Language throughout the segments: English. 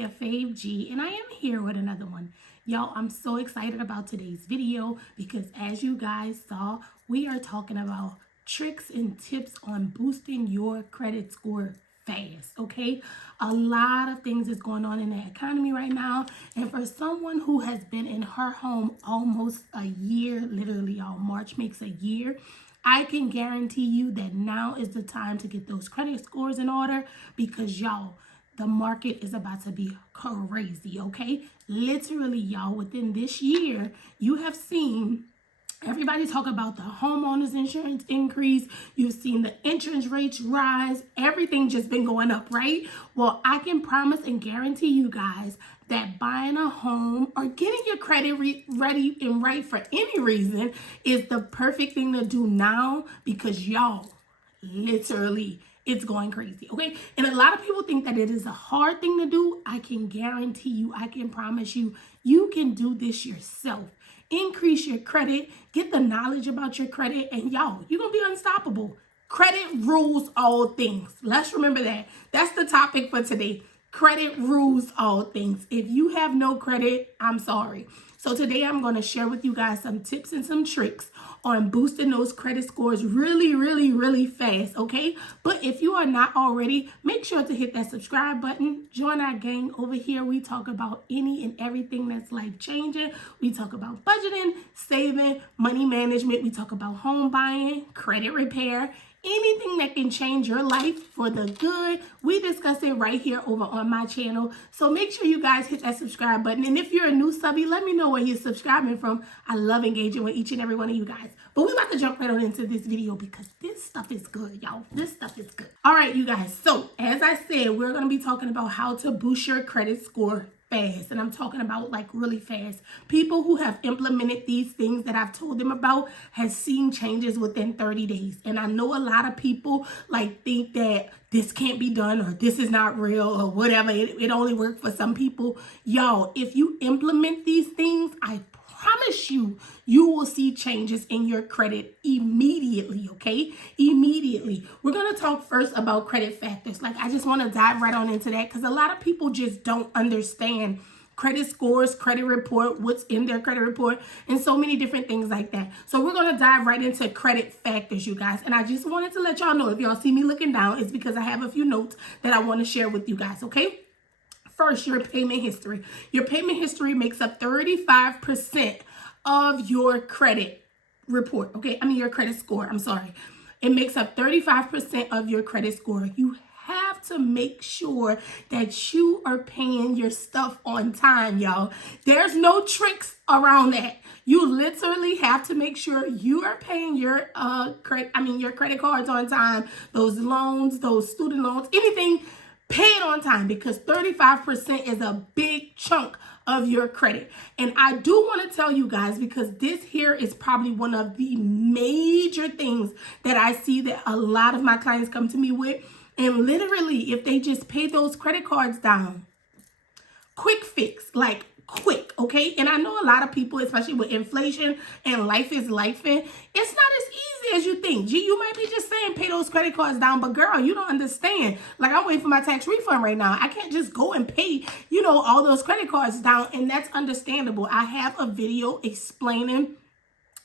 your fave G, and I am here with another one. Y'all, I'm so excited about today's video because as you guys saw, we are talking about tricks and tips on boosting your credit score fast, okay? A lot of things is going on in the economy right now, and for someone who has been in her home almost a year, literally y'all, March makes a year, I can guarantee you that now is the time to get those credit scores in order because y'all, the market is about to be crazy, okay? Literally, y'all, within this year, you have seen everybody talk about the homeowners insurance increase. You've seen the interest rates rise. Everything just been going up, right? Well, I can promise and guarantee you guys that buying a home or getting your credit ready and right for any reason is the perfect thing to do now because y'all, literally, it's going crazy, okay? And a lot of people think that it is a hard thing to do. I can guarantee you, I can promise you, you can do this yourself. Increase your credit, get the knowledge about your credit, and y'all, you're gonna be unstoppable. Credit rules all things. Let's remember that. That's the topic for today. Credit rules all things. If you have no credit, I'm sorry. So today I'm going to share with you guys some tips and some tricks on boosting those credit scores really fast, okay? But if you are not already, make sure to hit that subscribe button. Join our gang over here. We talk about any and everything that's life changing. We talk about budgeting, saving, money management. We talk about home buying, credit repair, anything that can change your life for the good. We discuss it right here over on my channel. So make sure you guys hit that subscribe button. And if you're a new subby, let me know where you're subscribing from. I love engaging with each and every one of you guys. But we're about to jump right on into this video because this stuff is good, y'all. This stuff is good. All right, you guys. So as I said, we're going to be talking about how to boost your credit score fast. And I'm talking about like really fast. People who have implemented these things that I've told them about has seen changes within 30 days. And I know a lot of people like think that this can't be done or this is not real or whatever. It only works for some people. Y'all, if you implement these things, I promise you, you will see changes in your credit immediately, okay? Immediately. We're going to talk first about credit factors. Like, I just want to dive right on into that because a lot of people just don't understand credit scores, credit report, what's in their credit report, and so many different things like that. So we're going to dive right into credit factors, you guys. And I just wanted to let y'all know, if y'all see me looking down, it's because I have a few notes that I want to share with you guys, okay? First, your payment history. Your payment history makes up 35% of your credit report, okay? I mean, your credit score, I'm sorry. It makes up 35% of your credit score. You have to make sure that you are paying your stuff on time, y'all. There's no tricks around that. You literally have to make sure you are paying your your credit cards on time, those loans, those student loans, anything. Pay it on time because 35% is a big chunk of your credit. And I do want to tell you guys, because this here is probably one of the major things that I see that a lot of my clients come to me with. And literally, if they just pay those credit cards down, quick fix, like quick, okay? And I know a lot of people, especially with inflation and life is lifing, it's not as easy as you think. Gee, you might be just saying pay those credit cards down, but girl, you don't understand. Like, I'm waiting for my tax refund right now. I can't just go and pay, all those credit cards down, and that's understandable. I have a video explaining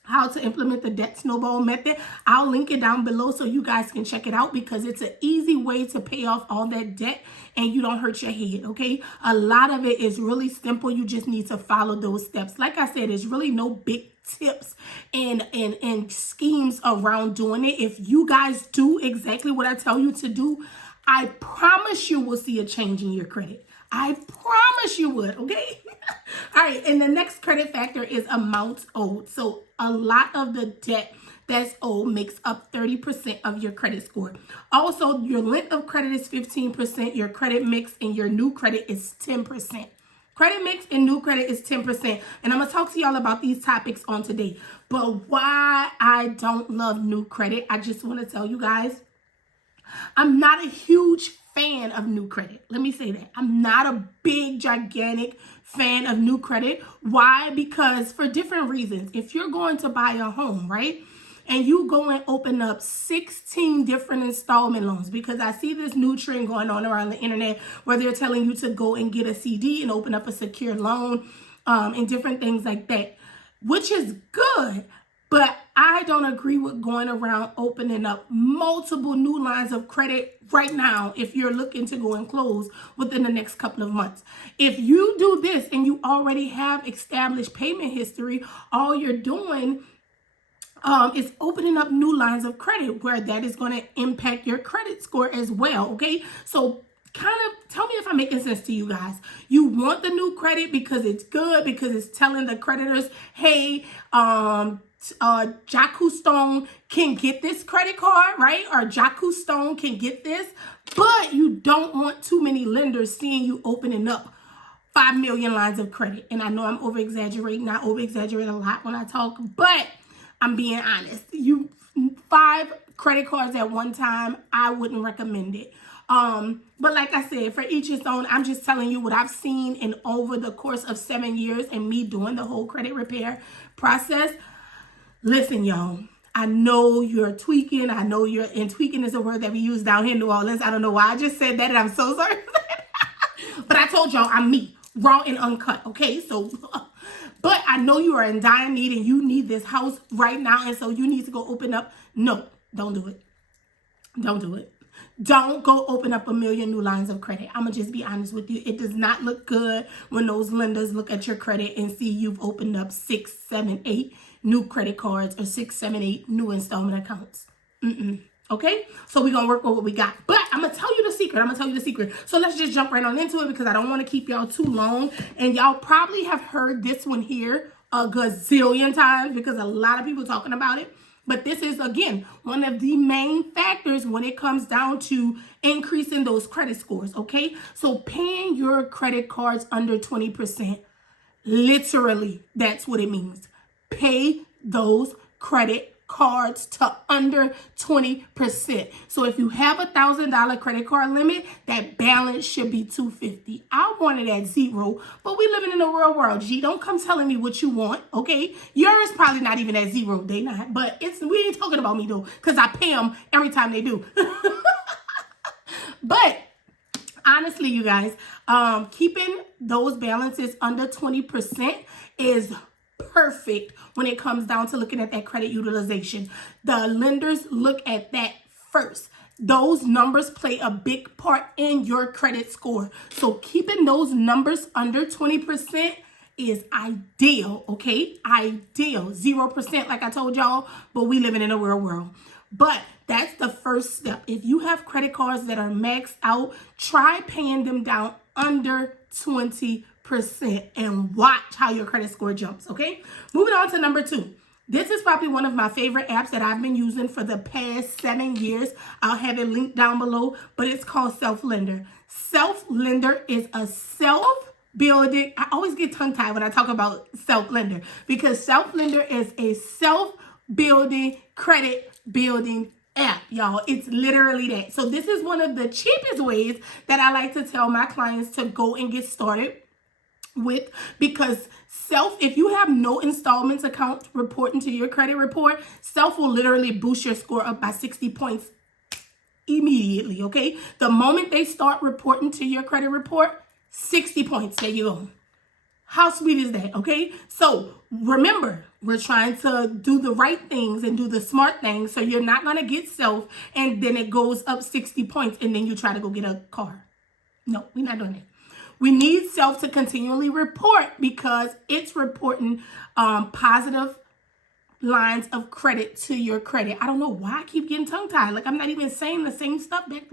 how to implement the debt snowball method. I'll link it down below so you guys can check it out because it's an easy way to pay off all that debt and you don't hurt your head, okay? A lot of it is really simple. You just need to follow those steps. Like I said, there's really no big tips and schemes around doing it. If you guys do exactly what I tell you to do, I promise you will see a change in your credit. I promise you would, okay? All right, and the next credit factor is amounts owed. So a lot of the debt that's owed makes up 30% of your credit score. Also, your length of credit is 15%, your credit mix and your new credit is 10%. Credit mix and new credit is 10%. And I'm going to talk to y'all about these topics on today. But why I don't love new credit, I just want to tell you guys, I'm not a huge fan of new credit. Let me say that. I'm not a big, gigantic fan of new credit. Why? Because for different reasons. If you're going to buy a home, right? and you go and open up 16 different installment loans, because I see this new trend going on around the internet where they're telling you to go and get a CD and open up a secure loan, and different things like that, which is good. But I don't agree with going around opening up multiple new lines of credit right now if you're looking to go and close within the next couple of months. If you do this and you already have established payment history, all you're doing is opening up new lines of credit where that is going to impact your credit score as well, okay? So kind of tell me if I'm making sense to you guys. You want the new credit because it's good, because it's telling the creditors, hey, Jaku Stone can get this credit card, right? Or Jaku Stone can get this, but you don't want too many lenders seeing you opening up 5 million lines of credit. And I know I'm over-exaggerating. I over-exaggerate a lot when I talk, but I'm being honest. 5 credit cards at one time, I wouldn't recommend it. But like I said, for each its own. I'm just telling you what I've seen in over the course of 7 years and me doing the whole credit repair process. Listen, y'all, I know you're tweaking. I know and tweaking is a word that we use down here in New Orleans. I don't know why I just said that, and I'm so sorry. But I told y'all I'm me, raw and uncut, okay? So, but I know you are in dire need and you need this house right now, and so you need to go open up. No, don't do it. Don't do it. Don't go open up 1 million new lines of credit. I'm going to just be honest with you. It does not look good when those lenders look at your credit and see you've opened up 6, 7, 8 new credit cards or 6, 7, 8 new installment accounts. Okay? So we're going to work with what we got. But I'm going to tell you the secret. So let's just jump right on into it because I don't want to keep y'all too long. And y'all probably have heard this one here a gazillion times because a lot of people talking about it. But this is, again, one of the main factors when it comes down to increasing those credit scores, okay? So paying your credit cards under 20%, literally, that's what it means. Pay those credit cards to under 20%. So if you have $1,000 credit card limit, that balance should be $250. I want it at 0, but we living in the real world. G, don't come telling me what you want, okay? Yours probably not even at 0. They not, but we ain't talking about me though, because I pay them every time they do. But honestly, you guys, keeping those balances under 20% is perfect when it comes down to looking at that credit utilization. The lenders look at that first. Those numbers play a big part in your credit score. So keeping those numbers under 20% is ideal, okay? Ideal. 0%, like I told y'all, but we living in a real world. But that's the first step. If you have credit cards that are maxed out, try paying them down under 20% and watch how your credit score jumps, okay? Moving on to number 2. This is probably one of my favorite apps that I've been using for the past 7 years. I'll have it linked down below, but it's called Self-Lender. Self-Lender is a self-building. I always get tongue-tied when I talk about Self-Lender because Self-Lender is a self-building credit building app, y'all. It's literally that. So this is one of the cheapest ways that I like to tell my clients to go and get started with, because if you have no installments account reporting to your credit report, Self will literally boost your score up by 60 points immediately, okay? The moment they start reporting to your credit report, 60 points, there you go. How sweet is that, okay? So remember, we're trying to do the right things and do the smart things, so you're not going to get Self and then it goes up 60 points and then you try to go get a car. No, we're not doing that. We need Self to continually report because it's reporting positive lines of credit to your credit. I don't know why I keep getting tongue-tied. Like, I'm not even saying the same stuff that,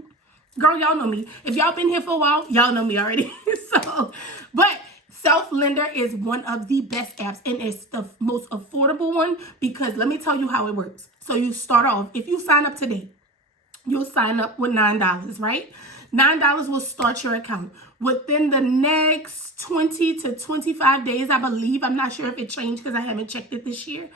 girl, y'all know me. If y'all been here for a while, y'all know me already. But Self-Lender is one of the best apps, and it's the most affordable one because let me tell you how it works. So you start off, if you sign up today, you'll sign up with $9, right? $9 will start your account. Within the next 20 to 25 days, I believe, I'm not sure if it changed because I haven't checked it this year,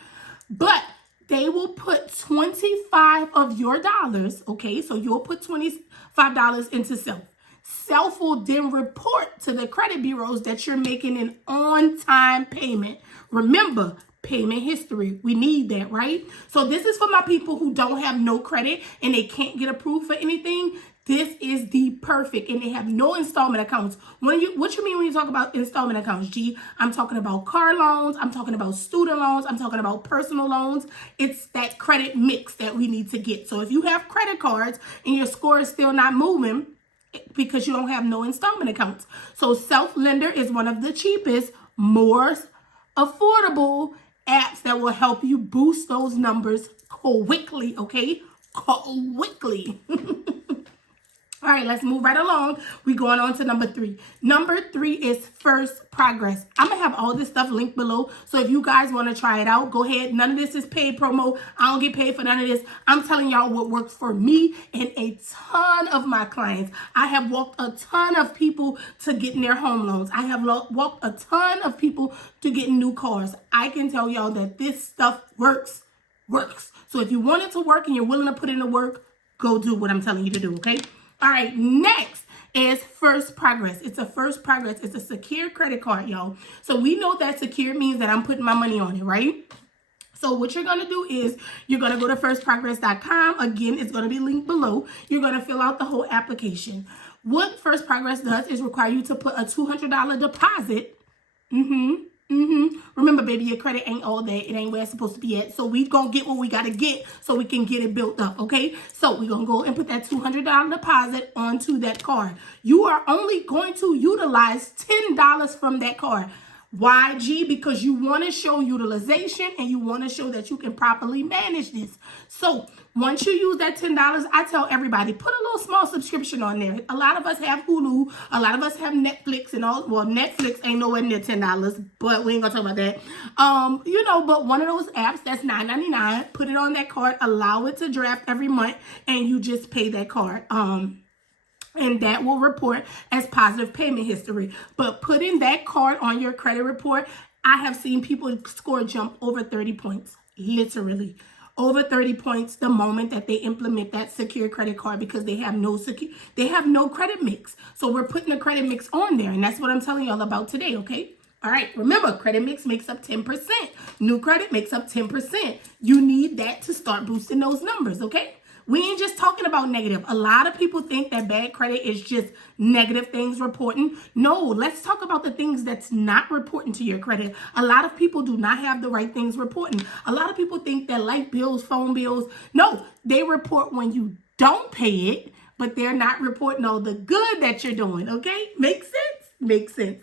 but they will put 25 of your dollars, okay? So you'll put $25 into Self. Self will then report to the credit bureaus that you're making an on-time payment. Remember, payment history. We need that, right? So this is for my people who don't have no credit and they can't get approved for anything. This is the perfect, and they have no installment accounts. What you mean when you talk about installment accounts, G? I'm talking about car loans. I'm talking about student loans. I'm talking about personal loans. It's that credit mix that we need to get. So if you have credit cards and your score is still not moving because you don't have no installment accounts. So Self-Lender is one of the cheapest, more affordable apps that will help you boost those numbers quickly, okay? Quickly. All right, let's move right along. We're going on to number 3. Number 3 is First Progress. I'm going to have all this stuff linked below. So if you guys want to try it out, go ahead. None of this is paid promo. I don't get paid for none of this. I'm telling y'all what works for me and a ton of my clients. I have walked a ton of people to getting their home loans. I have walked a ton of people to getting new cars. I can tell y'all that this stuff works. So if you want it to work and you're willing to put in the work, go do what I'm telling you to do, okay? All right, next is First Progress. It's a First Progress. It's a secure credit card, y'all. So we know that secure means that I'm putting my money on it, right? So what you're going to do is you're going to go to firstprogress.com. Again, it's going to be linked below. You're going to fill out the whole application. What First Progress does is require you to put a $200 deposit. Remember, baby, your credit ain't all that. It ain't where it's supposed to be at. So we gonna get what we gotta get so we can get it built up, okay? So we're gonna go and put that $200 deposit onto that card. You are only going to utilize $10 from that card. Why, G? Because you want to show utilization and you want to show that you can properly manage this. So once you use that $10, I tell everybody, put a little small subscription on there. A lot of us have Hulu. A lot of us have Netflix and all. Well, Netflix ain't nowhere near $10, but we ain't going to talk about that. But one of those apps that's $9.99, put it on that card, allow it to draft every month, and you just pay that card. And that will report as positive payment history. But putting that card on your credit report, I have seen people score jump over 30 points, literally. Over 30 points the moment that they implement that secure credit card because they have no credit mix. So we're putting the credit mix on there, and that's what I'm telling y'all about today, okay? All right, remember, credit mix makes up 10%. New credit makes up 10%. You need that to start boosting those numbers, okay? We ain't just talking about negative. A lot of people think that bad credit is just negative things reporting. No, let's talk about the things that's not reporting to your credit. A lot of people do not have the right things reporting. A lot of people think that light bills, phone bills. No, they report when you don't pay it, but they're not reporting all the good that you're doing, okay? Makes sense? Makes sense.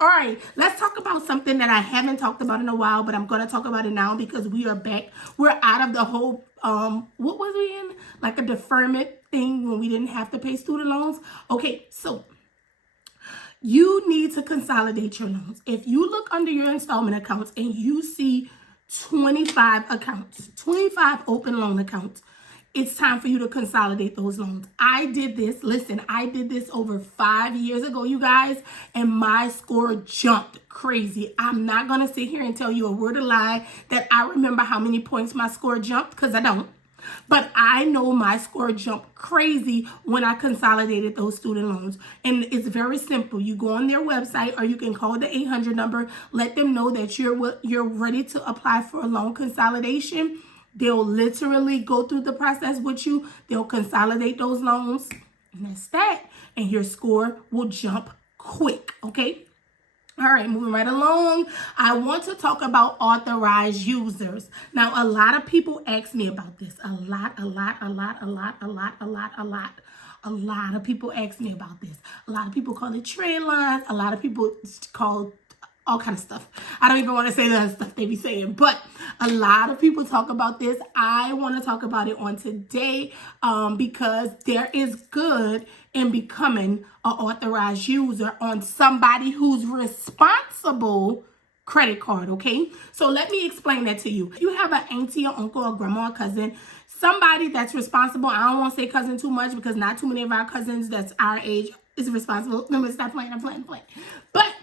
All right, let's talk about something that I haven't talked about in a while, but I'm going to talk about it now because we are back. We're out of the whole, what was we in? Like a deferment thing when we didn't have to pay student loans. Okay, so you need to consolidate your loans. If you look under your installment accounts and you see 25 accounts, 25 open loan accounts, it's time for you to consolidate those loans. I did this. Listen, I did this over 5 years ago, you guys, and my score jumped crazy. I'm not going to sit here and tell you a word of lie that I remember how many points my score jumped, because I don't. But I know my score jumped crazy when I consolidated those student loans. And it's very simple. You go on their website or you can call the 800 number. Let them know that you're ready to apply for a loan consolidation. They'll literally go through the process with you. They'll consolidate those loans. And that's that. And your score will jump quick, okay? All right, moving right along. I want to talk about authorized users. Now, a lot of people ask me about this. A lot of people ask me about this. A lot of people call it trade lines. A lot of people call all kind of stuff. I don't even want to say that stuff they be saying, but a lot of people talk about this. I want to talk about it on today because there is good in becoming an authorized user on somebody who's responsible credit card, okay? So let me explain that to you. If you have an auntie or uncle or grandma or cousin, somebody that's responsible, I don't want to say cousin too much because not too many of our cousins that's our age is responsible. Remember, stop playing, I'm playing. But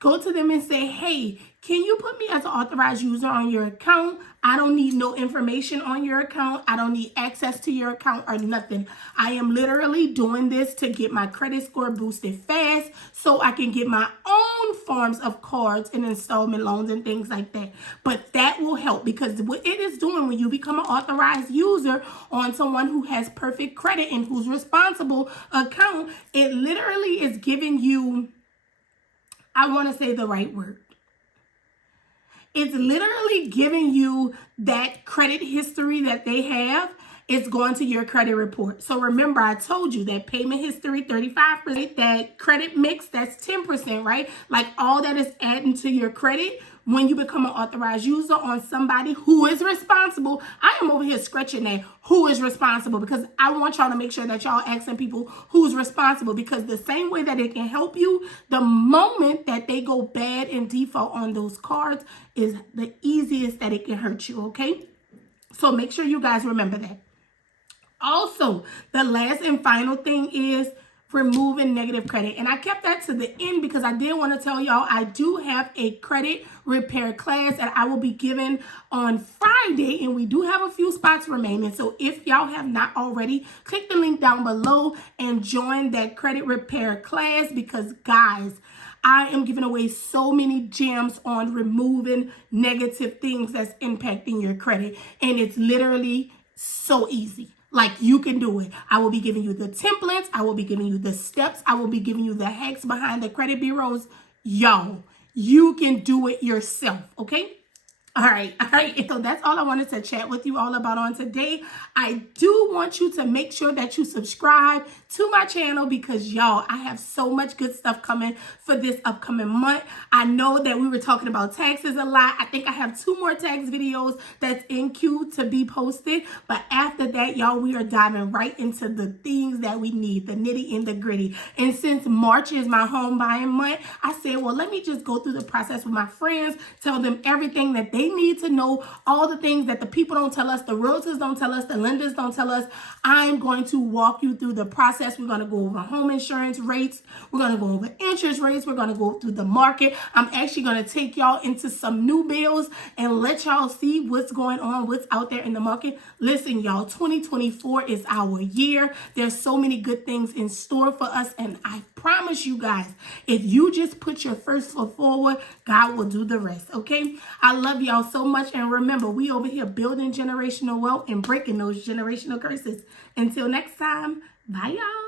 go to them and say, hey, can you put me as an authorized user on your account? I don't need no information on your account. I don't need access to your account or nothing. I am literally doing this to get my credit score boosted fast so I can get my own forms of cards and installment loans and things like that. But that will help, because what it is doing when you become an authorized user on someone who has perfect credit and who's responsible account, it literally is giving you, I want to say the right word. It's literally giving you that credit history that they have. It's going to your credit report. So remember, I told you that payment history, 35%, that credit mix, that's 10%, right? Like all that is adding to your credit when you become an authorized user on somebody who is responsible. I am over here scratching that who is responsible, because I want y'all to make sure that y'all asking people who's responsible, because the same way that it can help you, the moment that they go bad and default on those cards is the easiest that it can hurt you, okay? So make sure you guys remember that. Also, the last and final thing is removing negative credit. And I kept that to the end because I did want to tell y'all I do have a credit repair class that I will be giving on Friday, and we do have a few spots remaining. So if y'all have not already, click the link down below and join that credit repair class, because guys, I am giving away so many gems on removing negative things that's impacting your credit, and it's literally so easy. Like, you can do it. I will be giving you the templates. I will be giving you the steps. I will be giving you the hacks behind the credit bureaus. Y'all, you can do it yourself, okay? All right. So that's all I wanted to chat with you all about on today. I do want you to make sure that you subscribe to my channel, because y'all, I have so much good stuff coming for this upcoming month. I know that we were talking about taxes a lot. I think I have 2 more tax videos that's in queue to be posted. But after that, y'all, we are diving right into the things that we need, the nitty and the gritty. And since March is my home buying month, I said, well, let me just go through the process with my friends, tell them everything that they need to know, all the things that the people don't tell us, the realtors don't tell us, the lenders don't tell us. I'm going to walk you through the process. We're going to go over home insurance rates. We're going to go over interest rates. We're going to go through the market. I'm actually going to take y'all into some new bills and let y'all see what's going on, what's out there in the market. Listen, y'all, 2024 is our year. There's so many good things in store for us, and I promise you guys, if you just put your first foot forward, God will do the rest, okay? I love y'all so much, and remember, we over here building generational wealth and breaking those generational curses. Until next time, bye y'all.